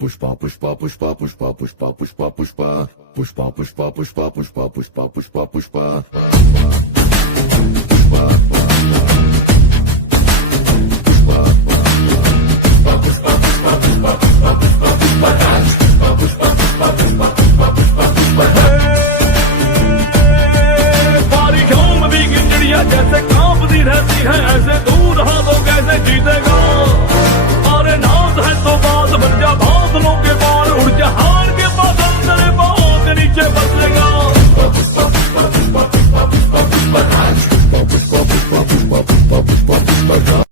Pushpa Pushpa Pushpa Pushpa Pushpa Pushpa Pushpa Pushpa Pushpa Pushpa Pushpa Pushpa Pushpa Pushpa Pushpa